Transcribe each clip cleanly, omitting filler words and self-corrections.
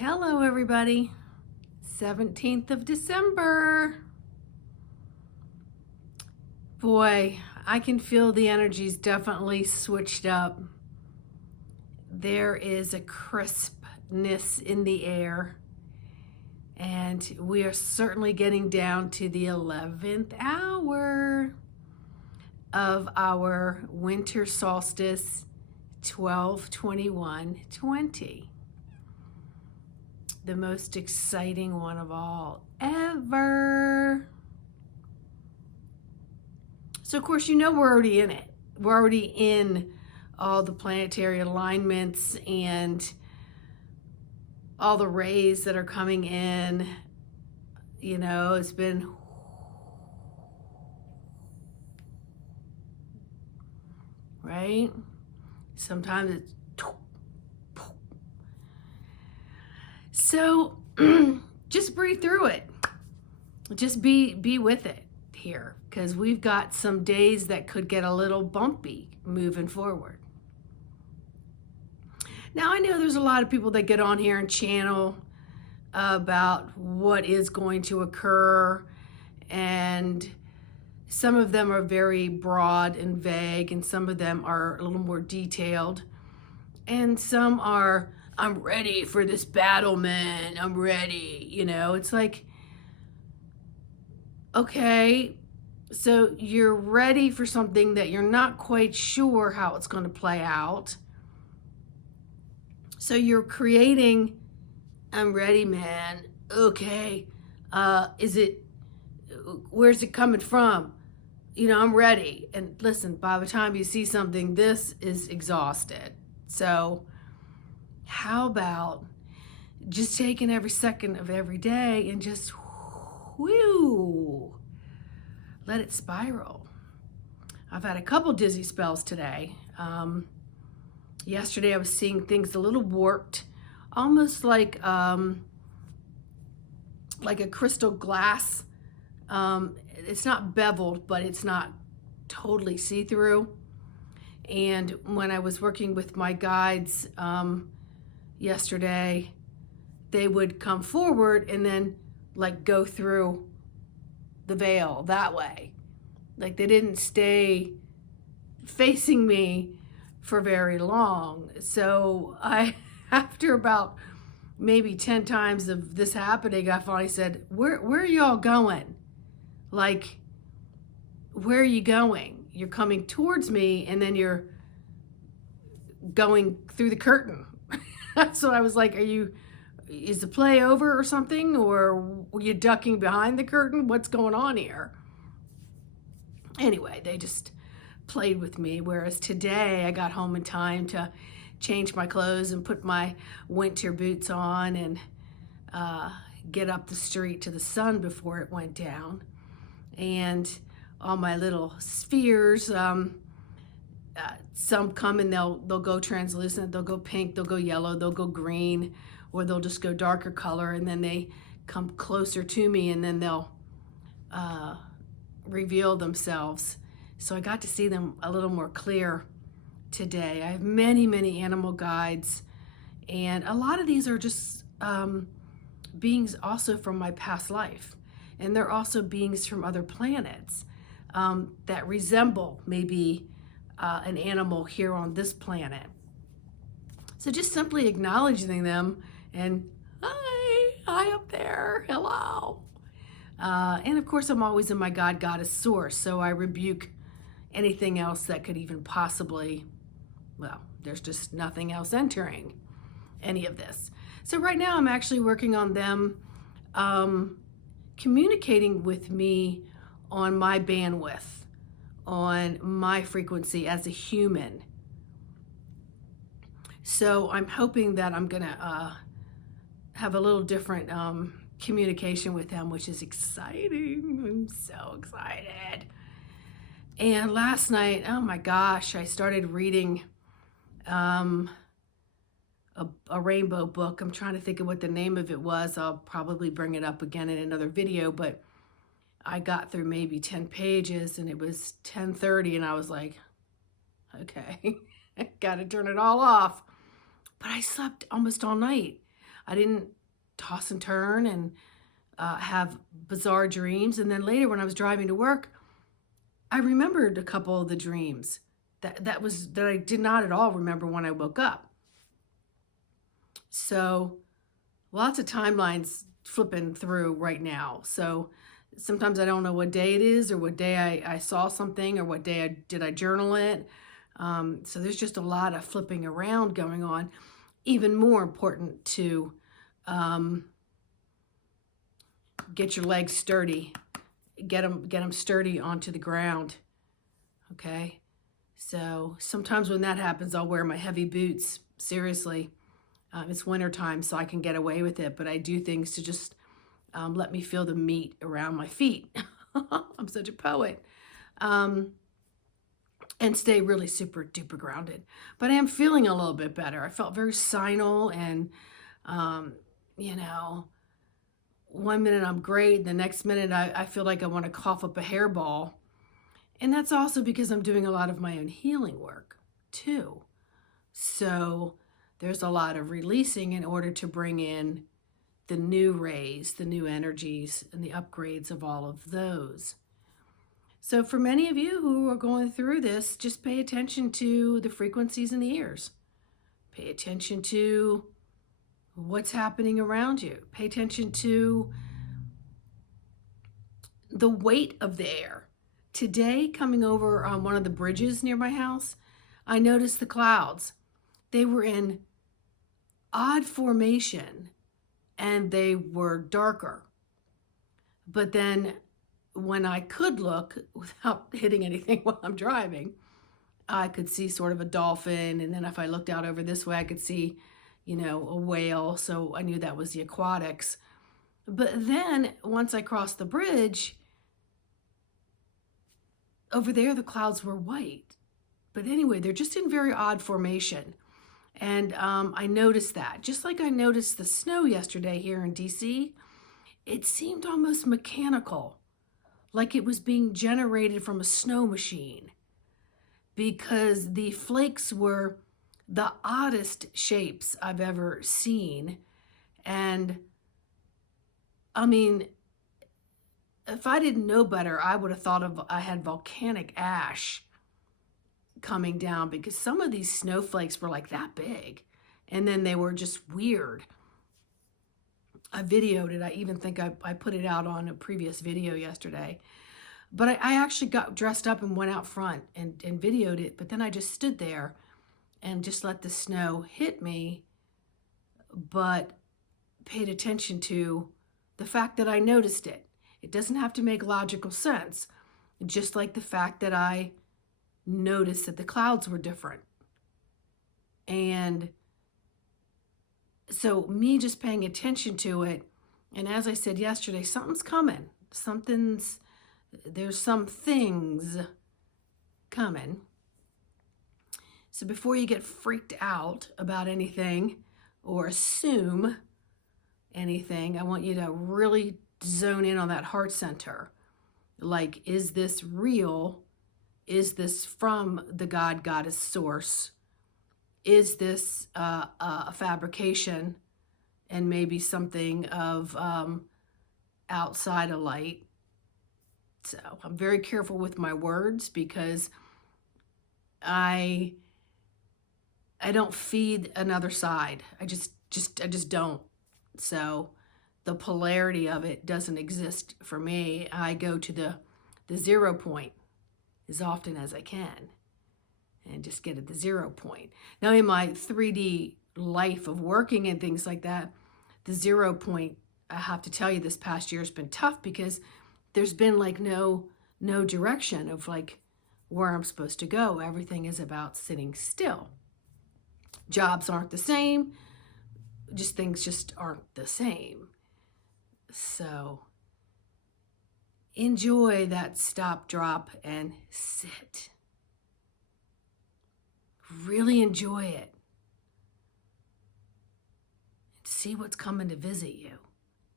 Hello, everybody. 17th of December. Boy, I can feel the energy's definitely switched up. There is a crispness in the air, and we are certainly getting down to the 11th hour of our winter solstice, 12/21/20. The most exciting one of all ever. So of course, we're already in it. We're already in all the planetary alignments and all the rays that are coming in. It's been right. Sometimes it's so just breathe through it. Just be with it here, because we've got some days that could get a little bumpy moving forward. Now, I know there's a lot of people that get on here and channel about what is going to occur, and some of them are very broad and vague, and some of them are a little more detailed, and some are, I'm ready for this battle, man. I'm ready. It's like, okay, so you're ready for something that you're not quite sure how it's going to play out. So you're creating, I'm ready, man. Okay. Where's it coming from? I'm ready. And listen, by the time you see something, this is exhausted. So how about just taking every second of every day and just let it spiral. I've had a couple dizzy spells today. Yesterday I was seeing things a little warped, almost like a crystal glass. It's not beveled, but it's not totally see-through. And when I was working with my guides yesterday, they would come forward and then go through the veil that way. They didn't stay facing me for very long. So after about maybe 10 times of this happening, I finally said, where are y'all going? Where are you going? You're coming towards me, and then you're going through the curtain. So I was like, is the play over or something? Or were you ducking behind the curtain? What's going on here? Anyway, they just played with me. Whereas today I got home in time to change my clothes and put my winter boots on and get up the street to the sun before it went down. And all my little spheres, some come and they'll go translucent, they'll go pink, they'll go yellow, they'll go green, or they'll just go darker color, and then they come closer to me, and then they'll reveal themselves. So I got to see them a little more clear today. I have many animal guides, and a lot of these are just beings also from my past life, and they're also beings from other planets that resemble maybe an animal here on this planet. So just simply acknowledging them and hi up there, hello. And of course, I'm always in my God, Goddess source, so I rebuke anything else that could even possibly, there's just nothing else entering any of this. So right now I'm actually working on them communicating with me on my bandwidth, on my frequency as a human. So I'm hoping that I'm gonna have a little different communication with them, which is exciting. I'm so excited. And last night, oh my gosh, I started reading a rainbow book. I'm trying to think of what the name of it was. I'll probably bring it up again in another video, but I got through maybe 10 pages and it was 10:30 and I was like, okay, got to turn it all off. But I slept almost all night. I didn't toss and turn and have bizarre dreams. And then later when I was driving to work, I remembered a couple of the dreams that I did not at all remember when I woke up. So lots of timelines flipping through right now. So sometimes I don't know what day it is, or what day I saw something, or what day did I journal it. So there's just a lot of flipping around going on. Even more important to get your legs sturdy, get them sturdy onto the ground. Okay. So sometimes when that happens, I'll wear my heavy boots. Seriously, it's wintertime, so I can get away with it. But I do things to just let me feel the meat around my feet. I'm such a poet. And stay really super duper grounded. But I am feeling a little bit better. I felt very sinal, and, you know, one minute I'm great. The next minute I feel like I want to cough up a hairball. And that's also because I'm doing a lot of my own healing work too. So there's a lot of releasing in order to bring in the new rays, the new energies, and the upgrades of all of those. So for many of you who are going through this, just pay attention to the frequencies in the ears. Pay attention to what's happening around you. Pay attention to the weight of the air. Today, coming over on one of the bridges near my house, I noticed the clouds. They were in odd formation and they were darker. But then when I could look without hitting anything while I'm driving, I could see sort of a dolphin. And then if I looked out over this way, I could see, you know, a whale. So I knew that was the aquatics. But then once I crossed the bridge, over there, the clouds were white. But anyway, they're just in very odd formation. And I noticed that. Just like I noticed the snow yesterday here in DC, it seemed almost mechanical, like it was being generated from a snow machine, because the flakes were the oddest shapes I've ever seen. And I mean, if I didn't know better, I would have thought I had volcanic ash coming down, because some of these snowflakes were like that big, and then they were just weird. I videoed it. I even think I put it out on a previous video yesterday. But I actually got dressed up and went out front and videoed it. But then I just stood there and just let the snow hit me, but paid attention to the fact that I noticed it. It doesn't have to make logical sense. Just like the fact that I noticed that the clouds were different. And so me just paying attention to it, and as I said yesterday, something's coming. There's some things coming. So before you get freaked out about anything or assume anything, I want you to really zone in on that heart center. Like, is this real? Is this from the God, Goddess source? Is this a fabrication and maybe something of outside of light? So I'm very careful with my words, because I don't feed another side. I just don't. So the polarity of it doesn't exist for me. I go to the 0 point as often as I can and just get at the 0 point. Now in my 3D life of working and things like that, the 0 point, I have to tell you, this past year has been tough, because there's been like no direction of like where I'm supposed to go. Everything is about sitting still. Jobs aren't the same. Just things just aren't the same. So enjoy that stop, drop, and sit. Really enjoy it. See what's coming to visit you.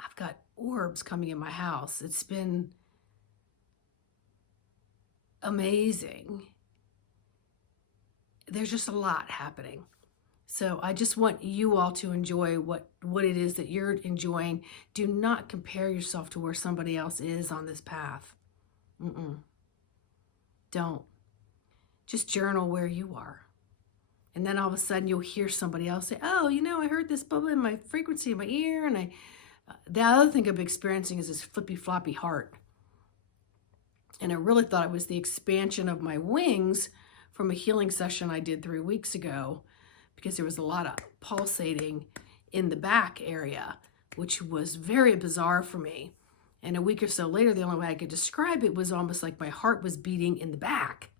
I've got orbs coming in my house. It's been amazing. There's just a lot happening. So I just want you all to enjoy what it is that you're enjoying. Do not compare yourself to where somebody else is on this path. Don't. Just journal where you are. And then all of a sudden you'll hear somebody else say, oh, you know, I heard this bubble in my frequency in my ear. And the other thing I'm experiencing is this flippy floppy heart. And I really thought it was the expansion of my wings from a healing session I did 3 weeks ago, because there was a lot of pulsating in the back area, which was very bizarre for me. And a week or so later, the only way I could describe it was almost like my heart was beating in the back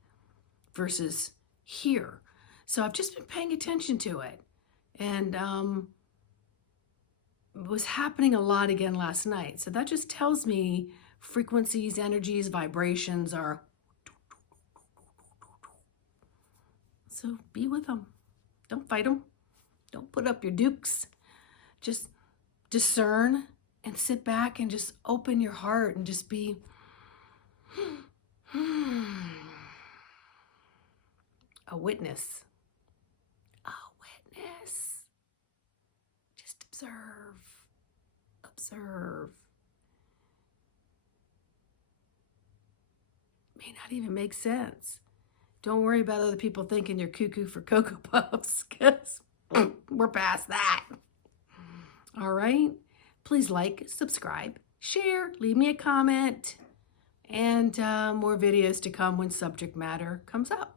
versus here. So I've just been paying attention to it. And it was happening a lot again last night. So that just tells me frequencies, energies, vibrations are. So be with them. Don't fight them. Don't put up your dukes. Just discern and sit back and just open your heart and just be a witness. A witness. Just observe. Observe. May not even make sense. Don't worry about other people thinking you're cuckoo for Cocoa Puffs, because we're past that. All right? Please like, subscribe, share, leave me a comment, and more videos to come when subject matter comes up.